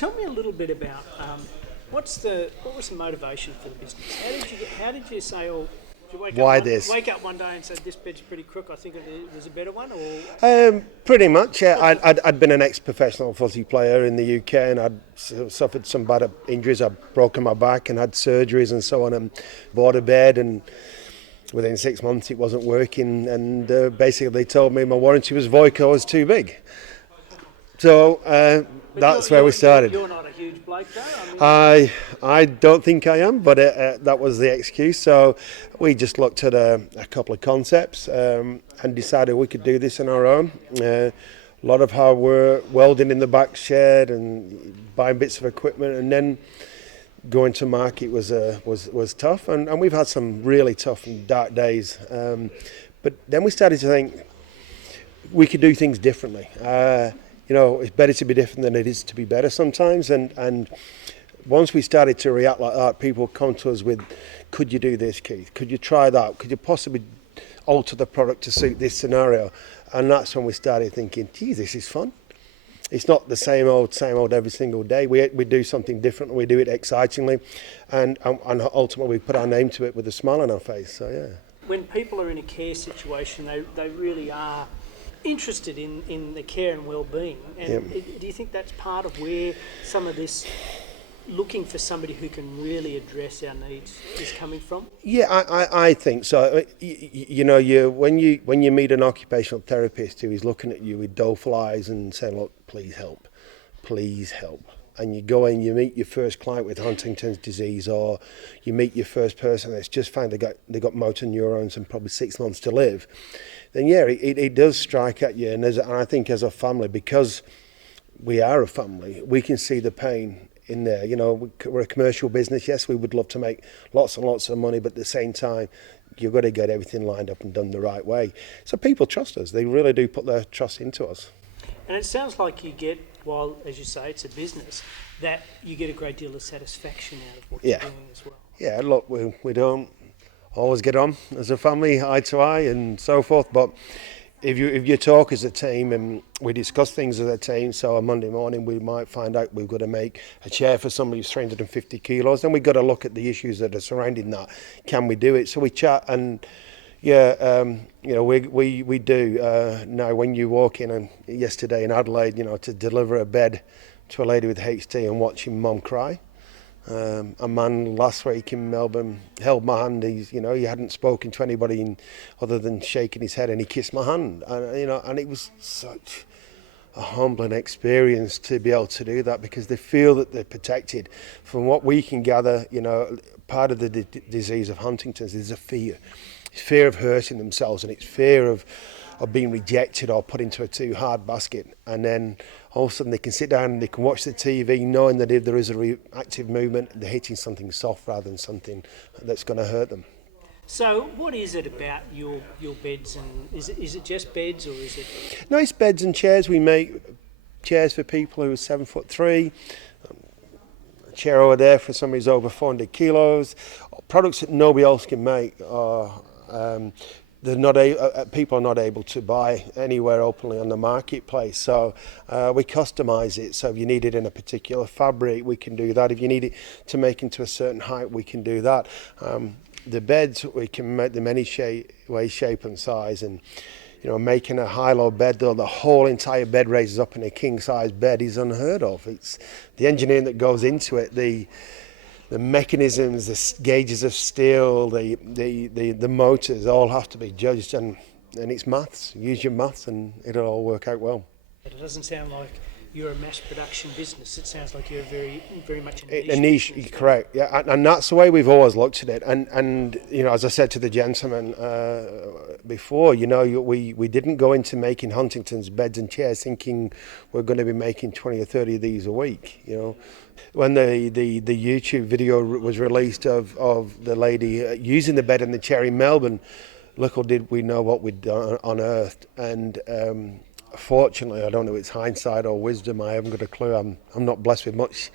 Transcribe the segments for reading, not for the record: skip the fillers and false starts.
Tell me a little bit about what was the motivation for the business? How did you say, oh, did you wake up one day and say this bed's pretty crook, I think it was a better one, or? Pretty much, yeah. I'd been an ex-professional footy player in the UK, and I'd suffered some bad injuries. I'd broken my back and had surgeries and so on, and bought a bed, and within 6 months it wasn't working, and basically they told me my warranty was void because I was too big. So that's where we started. You're not a huge bloke though. I don't think I am, but that was the excuse. So we just looked at a couple of concepts and decided we could do this on our own. A lot of hard work, welding in the back shed and buying bits of equipment, and then going to market was tough. And we've had some really tough and dark days. But then we started to think we could do things differently. It's better to be different than it is to be better sometimes. And once we started to react like that, people come to us with, could you do this, Keith? Could you try that? Could you possibly alter the product to suit this scenario? And that's when we started thinking, geez, this is fun. It's not the same old every single day. We do something different, and we do it excitingly. And ultimately we put our name to it with a smile on our face. So, yeah. When people are in a care situation, they really are interested in the care and well-being, and do you think that's part of where some of this looking for somebody who can really address our needs is coming from? Yeah, I think so. When you meet an occupational therapist who is looking at you with doleful eyes and saying, look, please help, and you go in, you meet your first client with Huntington's disease, or you meet your first person that's just found they got motor neurons and probably 6 months to live, then yeah, it does strike at you. And I think as a family, because we are a family, we can see the pain in there. We're a commercial business. Yes, we would love to make lots and lots of money, but at the same time, you've got to get everything lined up and done the right way. So people trust us. They really do put their trust into us. And it sounds like you get, while, as you say, it's a business, that you get a great deal of satisfaction out of what you're doing as well. Yeah, look, we don't always get on as a family, eye to eye and so forth, but if you talk as a team and we discuss things as a team, so on Monday morning we might find out we've got to make a chair for somebody who's 350 kilos, then we've got to look at the issues that are surrounding that. Can we do it? So we chat, and we do. Now when you walk in, and yesterday in Adelaide, to deliver a bed to a lady with HD and watching mum cry. A man last week in Melbourne held my hand. He hadn't spoken to anybody other than shaking his head, and he kissed my hand. And it was such a humbling experience to be able to do that, because they feel that they're protected. From what we can gather, part of the disease of Huntington's is a fear. It's fear of hurting themselves, and it's fear of being rejected or put into a too hard basket. And then all of a sudden they can sit down and they can watch the TV knowing that if there is a reactive movement, they're hitting something soft rather than something that's going to hurt them. So what is it about your beds, and is it just beds, or is it? No, it's beds and chairs. We make chairs for people who are 7'3", a chair over there for somebody who's over 400 kilos, products that nobody else can make. People are not able to buy anywhere openly on the marketplace, so we customise it. So if you need it in a particular fabric, we can do that. If you need it to make into a certain height, we can do that. The beds, we can make them any way, shape and size, and making a high-low bed, though the whole entire bed raises up in a king-size bed, is unheard of. It's the engineering that goes into it, the mechanisms, the gauges of steel, the motors all have to be judged, and it's maths. Use your maths and it'll all work out well. But it doesn't sound like you're a mass production business. It sounds like you're very, very much a niche. Correct, yeah, and that's the way we've always looked at it. And as I said to the gentleman before, we didn't go into making Huntington's beds and chairs thinking we're going to be making 20 or 30 of these a week. When the YouTube video was released of the lady using the bed and the chair in Melbourne, little did we know what we'd unearthed. And fortunately, I don't know if it's hindsight or wisdom, I haven't got a clue. I'm not blessed with much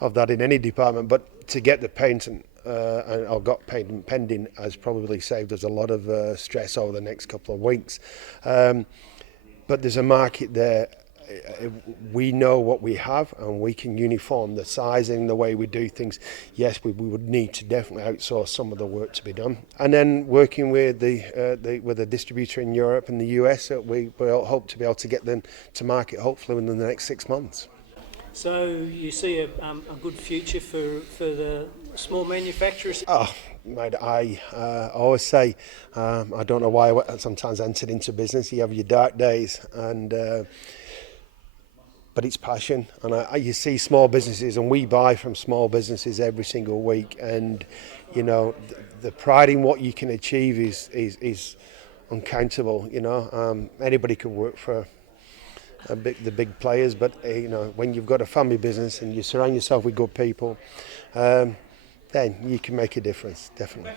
of that in any department, but to get the patent and I've got patent pending has probably saved us a lot of stress over the next couple of weeks. But there's a market there we know what we have, and we can uniform the sizing, the way we do things. Yes, we would need to definitely outsource some of the work to be done, and then working with the distributor in Europe and the US, we will hope to be able to get them to market hopefully within the next 6 months. So you see a good future for the small manufacturers? Oh, mate, I always say, I don't know why I sometimes entered into business. You have your dark days, and but it's passion. And you see small businesses, and we buy from small businesses every single week. And you know, the pride in what you can achieve is uncountable. You know, anybody can work for the big players, but you know, when you've got a family business and you surround yourself with good people, then you can make a difference, definitely.